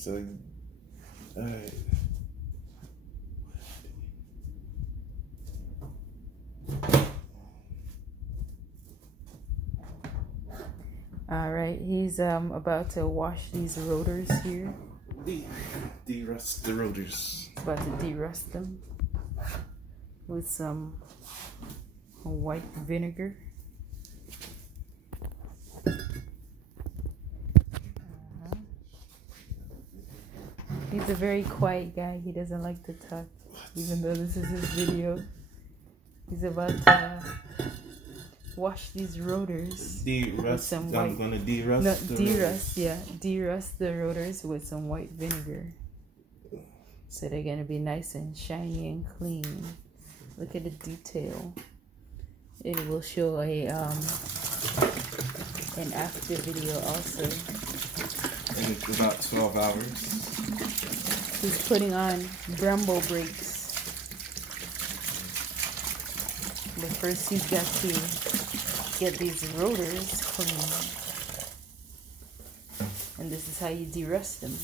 So, alright. Alright, he's about to wash these rotors here. De-rust the rotors. He's about to de-rust them with some white vinegar. He's a very quiet guy. He doesn't like to talk, even though this is his video. He's about to wash these rotors. De-rust. I'm gonna de-rust. No, de-rust. Yeah, de-rust the rotors with some white vinegar, so they're gonna be nice and shiny and clean. Look at the detail. It will show a an after video also. And it's about 12 hours. He's putting on brembo brakes. But first he's got to get these rotors clean. And this is how you de-rust them.